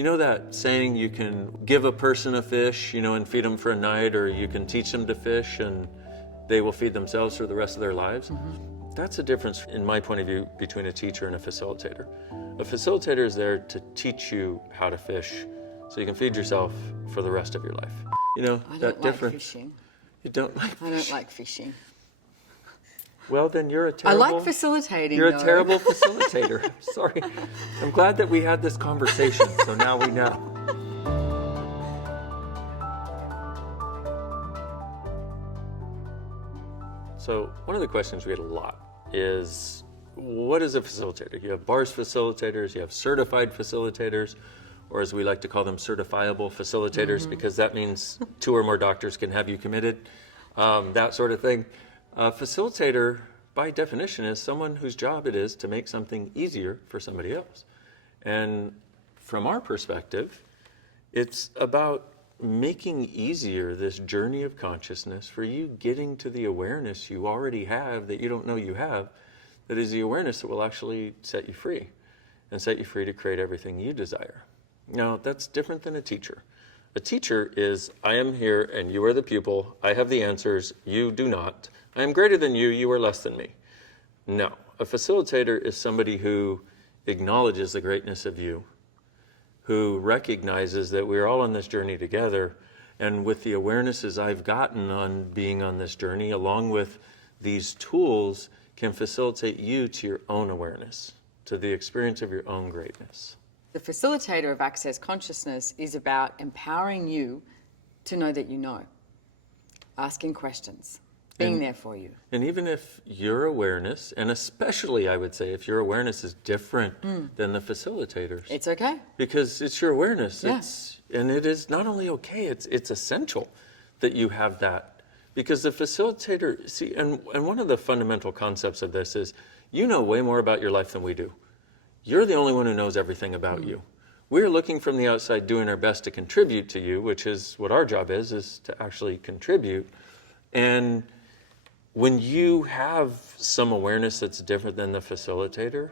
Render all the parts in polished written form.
You know that saying, you can give a person a fish, and feed them for a night, or you can teach them to fish and they will feed themselves for the rest of their lives? Mm-hmm. That's a difference, in my point of view, between a teacher and a facilitator. A facilitator is there to teach you how to fish so you can feed yourself for the rest of your life. I don't that like difference. fishing. You don't like fishing? I don't like fishing. Well, then you're a terrible... I like facilitating, You're though. a terrible facilitator. Sorry. I'm glad that we had this conversation, so now we know. So one of the questions we get a lot is, what is a facilitator? You have BARS facilitators, you have certified facilitators, or as we like to call them, certifiable facilitators, because that means 2 or more doctors can have you committed, that sort of thing. A facilitator, by definition, is someone whose job it is to make something easier for somebody else. And from our perspective, it's about making easier this journey of consciousness for you, getting to the awareness you already have that you don't know you have, that is the awareness that will actually set you free, and set you free to create everything you desire. Now, that's different than a teacher. A teacher is, I am here and you are the pupil, I have the answers, you do not. I am greater than you, you are less than me. No, a facilitator is somebody who acknowledges the greatness of you, who recognizes that we're all on this journey together, and with the awarenesses I've gotten on being on this journey, along with these tools, can facilitate you to your own awareness, to the experience of your own greatness. The facilitator of Access Consciousness is about empowering you to know that you know, asking questions, being there for you. And even if your awareness, and especially I would say if your awareness is different than the facilitators. It's okay. Because it's your awareness. Yeah. And it is not only okay, it's essential that you have that. Because the facilitator, see, and one of the fundamental concepts of this is, you know way more about your life than we do. You're the only one who knows everything about you. We're looking from the outside, doing our best to contribute to you, which is what our job is to actually contribute. And when you have some awareness that's different than the facilitator,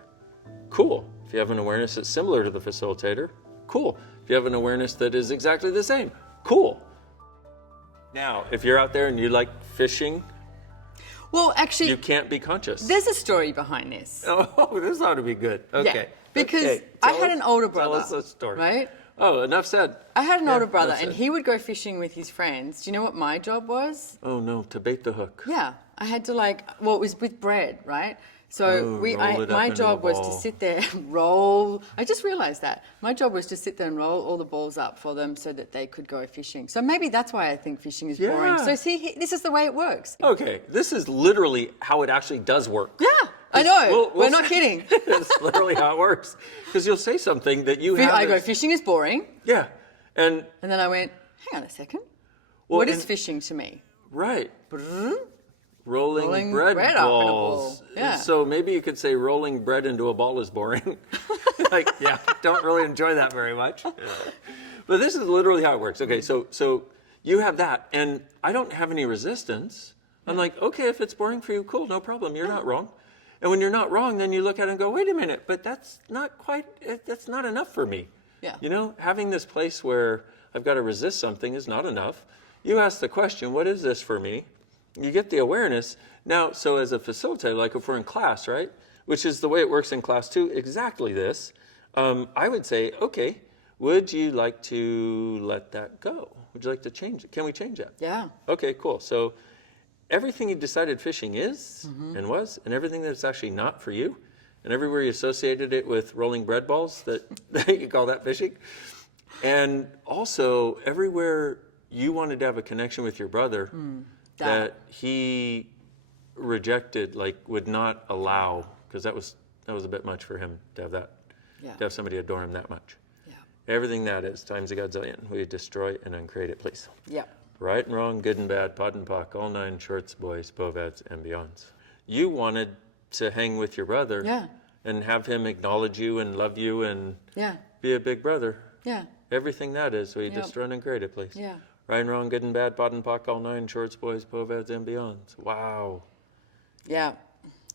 cool. If you have an awareness that's similar to the facilitator, cool. If you have an awareness that is exactly the same, cool. Now, if you're out there and you like fishing, Well, actually, you can't be conscious. there's a story behind this. Oh, this ought to be good. Okay. Yeah, because Okay. I had an older brother. Tell us a story. Right? Oh, enough said. I had an Yeah, older brother, enough and said. he would go fishing with his friends. Do you know what my job was? Oh no, to bait the hook. Yeah, I had to it was with bread, right? So roll it up my into job a was to ball. sit there and roll. I just realized that. My job was to sit there and roll all the balls up for them so that they could go fishing. So maybe that's why I think fishing is boring. Yeah. So see, this is the way it works. Okay, this is literally how it actually does work. Yeah, I know. We'll We're not say- kidding. It's literally how it works. Because you'll say something that you have. I go, fishing is boring. Yeah, and And then I went, hang on a second. Well, What is and- fishing to me? right. Rolling Rolling bread bread up in a balls. ball. Yeah. So maybe you could say rolling bread into a ball is boring. Don't really enjoy that very much. But this is literally how it works. Okay, so you have that, and I don't have any resistance. I'm like, okay, if it's boring for you, cool, no problem. You're not wrong. And when you're not wrong, then you look at it and go, wait a minute, but that's not enough for me. Yeah. Having this place where I've got to resist something is not enough. You ask the question, what is this for me? You get the awareness. Now, so as a facilitator, like if we're in class, right, which is the way it works in class too, exactly this, I would say, okay, would you like to let that go? Would you like to change it? Can we change that? Yeah. Okay, cool. So everything you decided fishing is and was, and everything that's actually not for you, and everywhere you associated it with rolling bread balls, that you call that fishing, and also everywhere you wanted to have a connection with your brother that he rejected, would not allow, because that was a bit much for him to have that, to have somebody adore him that much. Yeah. Everything that is times a godzillion. We destroy and uncreate it, please. Yeah. Right and wrong, good and bad, pot and pock, all 9 shorts, boys, bovads, and beyonds. You wanted to hang with your brother and have him acknowledge you and love you and be a big brother. Yeah. Everything that is, we destroy and uncreate it, please. Yeah. Right and wrong, good and bad, pot and pock, all 9 shorts, boys, bovads, and beyonds. Wow. Yeah.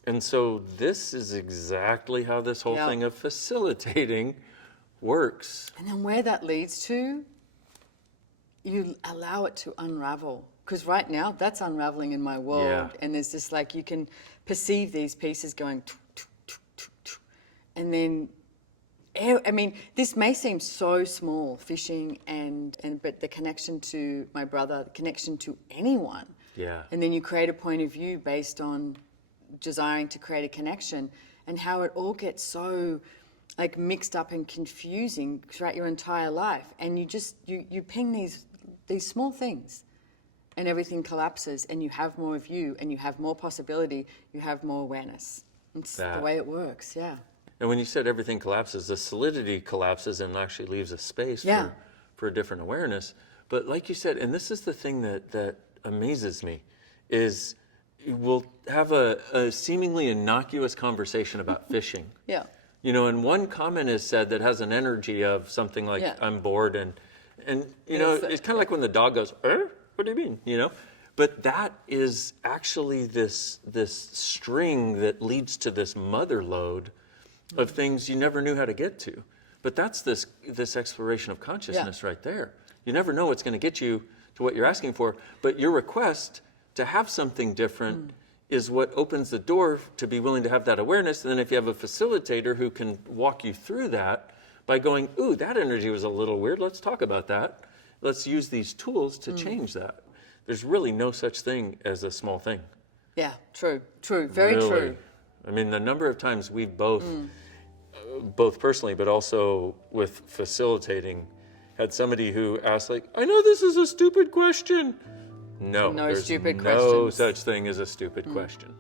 And so this is exactly how this whole thing of facilitating works. And then where that leads to, you allow it to unravel. Because right now, that's unraveling in my world. Yeah. And there's just like, you can perceive these pieces going, and then, I mean, this may seem so small, fishing, but the connection to my brother, the connection to anyone. Yeah. And then you create a point of view based on desiring to create a connection, and how it all gets so like mixed up and confusing throughout your entire life. And you just, you ping these small things, and everything collapses, and you have more of you, and you have more possibility, you have more awareness. It's the way it works, yeah. And when you said everything collapses, the solidity collapses and actually leaves a space for a different awareness. But like you said, and this is the thing that amazes me, is we'll have a seemingly innocuous conversation about fishing. Yeah. You know, and one comment is said that has an energy of something like, I'm bored, and you know, it's kind of like when the dog goes, what do you mean? You know? But that is actually this string that leads to this mother lode of things you never knew how to get to. But that's this exploration of consciousness right there. You never know what's going to get you to what you're asking for, but your request to have something different is what opens the door to be willing to have that awareness. And then if you have a facilitator who can walk you through that by going, ooh, that energy was a little weird, let's talk about that. Let's use these tools to change that. There's really no such thing as a small thing. Yeah, true, very really. true. I mean, the number of times we've both personally, but also with facilitating, had somebody who asked, like, I know this is a stupid question. No, there's stupid no questions. such thing as a stupid question.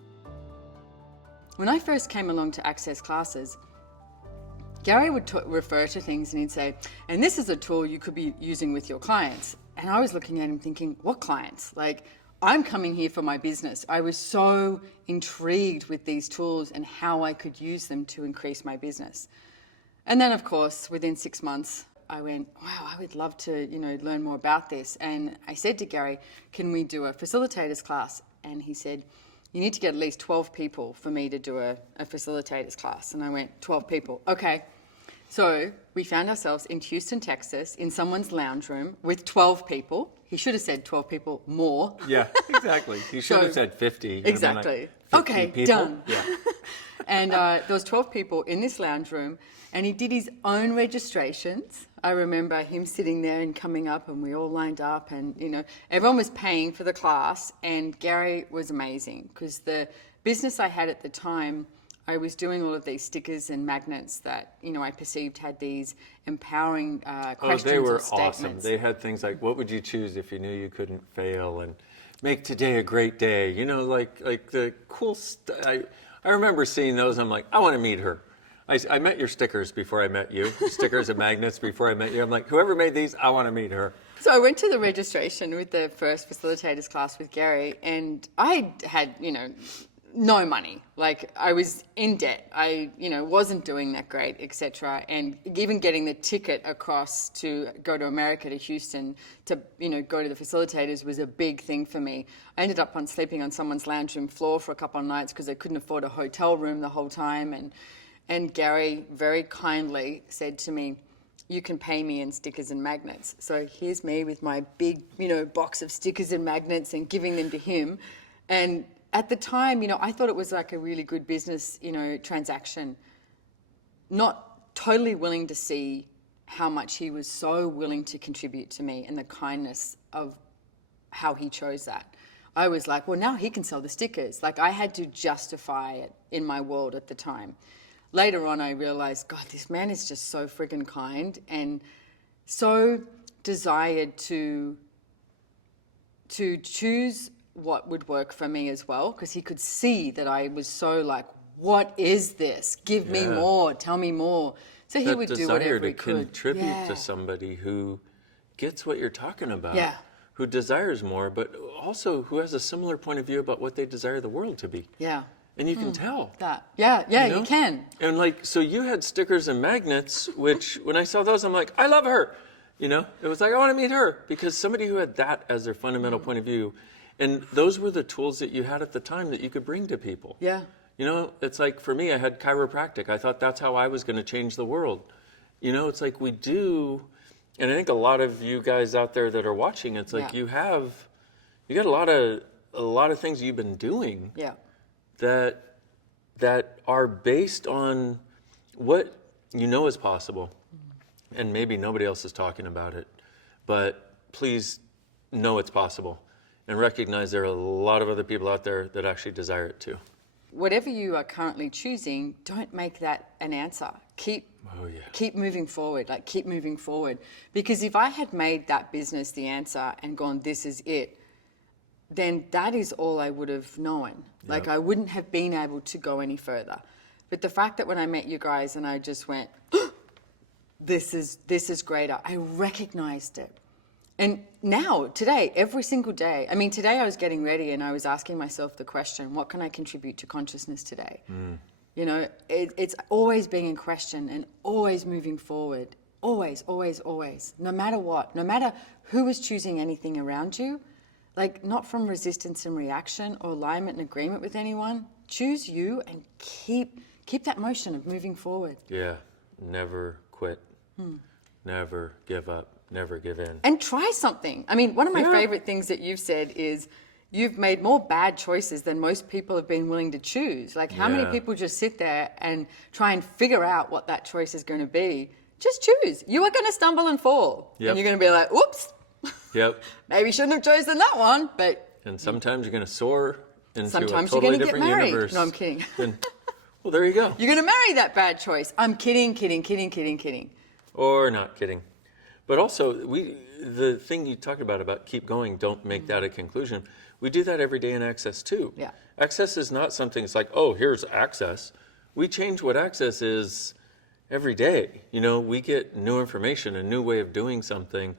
When I first came along to Access classes, Gary would refer to things and he'd say, and this is a tool you could be using with your clients. And I was looking at him thinking, what clients? Like, I'm coming here for my business. I was so intrigued with these tools and how I could use them to increase my business. And then, of course, within 6 months, I went, wow, I would love to, learn more about this. And I said to Gary, can we do a facilitators class? And he said, you need to get at least 12 people for me to do a facilitators class. And I went, 12 people, okay. So we found ourselves in Houston, Texas, in someone's lounge room with 12 people. He should have said 12 people more. Yeah, exactly. You should have said 50. Exactly. Like 50 okay, people. done. Yeah. And there was 12 people in this lounge room, and he did his own registrations. I remember him sitting there and coming up, and we all lined up, and everyone was paying for the class. And Gary was amazing, because the business I had at the time, I was doing all of these stickers and magnets that I perceived had these empowering questions. Oh, they were or statements. awesome. They had things like, "What would you choose if you knew you couldn't fail?" and "Make today a great day." Like the cool stuff. I remember seeing those. I'm like, I want to meet her. I met your stickers before I met you. Stickers and magnets before I met you. I'm like, whoever made these, I want to meet her. So I went to the registration with the first facilitators class with Gary, and I had, no money. Like, I was in debt. I, wasn't doing that great, etc. And even getting the ticket across to go to America, to Houston, to, go to the facilitators was a big thing for me. I ended up sleeping on someone's lounge room floor for a couple of nights because I couldn't afford a hotel room the whole time. And Gary very kindly said to me, you can pay me in stickers and magnets. So here's me with my big, box of stickers and magnets and giving them to him. And at the time, I thought it was like a really good business, transaction. Not totally willing to see how much he was so willing to contribute to me and the kindness of how he chose that. I was like, well, now he can sell the stickers. Like, I had to justify it in my world at the time. Later on, I realized, God, this man is just so friggin' kind and so desired to choose what would work for me as well, because he could see that I was so like, what is this? Give me more, tell me more. So he would do whatever he could. That desire to contribute to somebody who gets what you're talking about, who desires more, but also who has a similar point of view about what they desire the world to be. Yeah. And you can tell. That. Yeah, you can. And so you had stickers and magnets, which when I saw those, I'm like, I love her. It was like, I want to meet her, because somebody who had that as their fundamental point of view. And those were the tools that you had at the time that you could bring to people. Yeah. It's like, for me, I had chiropractic. I thought that's how I was going to change the world. It's like we do, and I think a lot of you guys out there that are watching, it's like you got a lot of things you've been doing that are based on what you know is possible, and maybe nobody else is talking about it, but please know it's possible and recognize there are a lot of other people out there that actually desire it too. Whatever you are currently choosing, don't make that an answer. Keep moving forward, keep moving forward. Because if I had made that business the answer and gone, this is it, then that is all I would have known. I wouldn't have been able to go any further. But the fact that when I met you guys and I just went, this is greater, I recognized it. And now, today, every single day, today I was getting ready and I was asking myself the question, what can I contribute to consciousness today? It's always being in question and always moving forward. Always, always, always. No matter what, no matter who is choosing anything around you, not from resistance and reaction or alignment and agreement with anyone. Choose you and keep that motion of moving forward. Yeah, never quit. Never give up. Never give in. And try something. One of my favorite things that you've said is you've made more bad choices than most people have been willing to choose. How many people just sit there and try and figure out what that choice is going to be? Just choose. You are going to stumble and fall. Yep. And you're going to be like, whoops. Yep. Maybe shouldn't have chosen that one, but... And sometimes you're going to soar into sometimes a totally you're different get married. universe. No, I'm kidding. Well, there you go. You're going to marry that bad choice. I'm kidding. Or not kidding. But also, the thing you talked about keep going, don't make that a conclusion. We do that every day in Access too. Yeah. Access is not something, it's like, oh, here's Access. We change what Access is every day. We get new information, a new way of doing something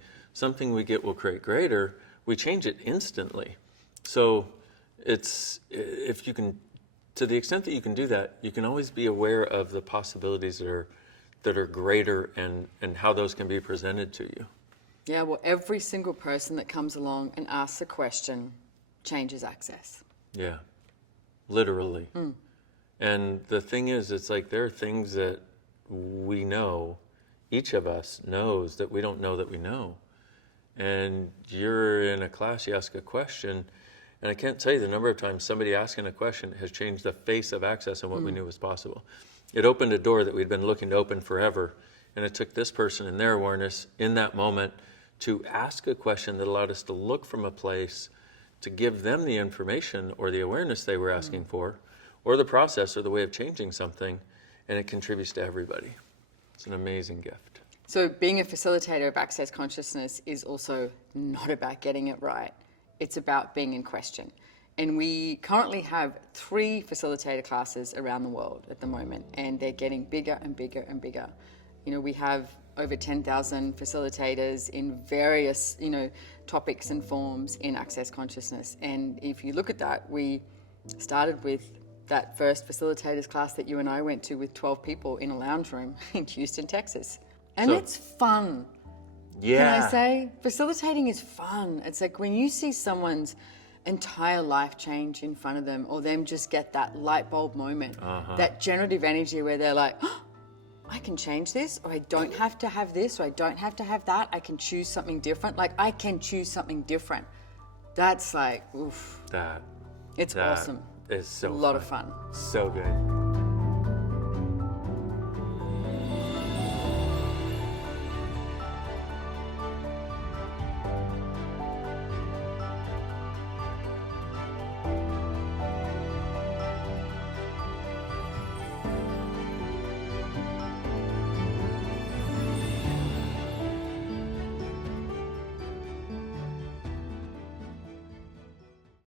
we get will create greater. We change it instantly. So if you can, to the extent that you can do that, you can always be aware of the possibilities that are greater and how those can be presented to you. Yeah, well, every single person that comes along and asks a question changes Access. Yeah, literally. And the thing is, it's like there are things that we know, each of us knows that we don't know that we know. And you're in a class, you ask a question, and I can't tell you the number of times somebody asking a question has changed the face of Access and what we knew was possible. It opened a door that we'd been looking to open forever, and it took this person and their awareness in that moment to ask a question that allowed us to look from a place to give them the information or the awareness they were asking for, or the process or the way of changing something, and it contributes to everybody. It's an amazing gift. So being a facilitator of Access Consciousness is also not about getting it right. It's about being in question. And we currently have 3 facilitator classes around the world at the moment, and they're getting bigger and bigger and bigger. We have over 10,000 facilitators in various, topics and forms in Access Consciousness. And if you look at that, we started with that first facilitators class that you and I went to with 12 people in a lounge room in Houston, Texas. And it's fun. Yeah. Can I say? Facilitating is fun. It's like when you see someone's entire life change in front of them, or them just get that light bulb moment, that generative energy where they're like, oh, I can change this, or I don't have to have this, or I don't have to have that. I can choose something different. I can choose something different. That's like, oof. It's awesome. It's so a lot of fun. So good.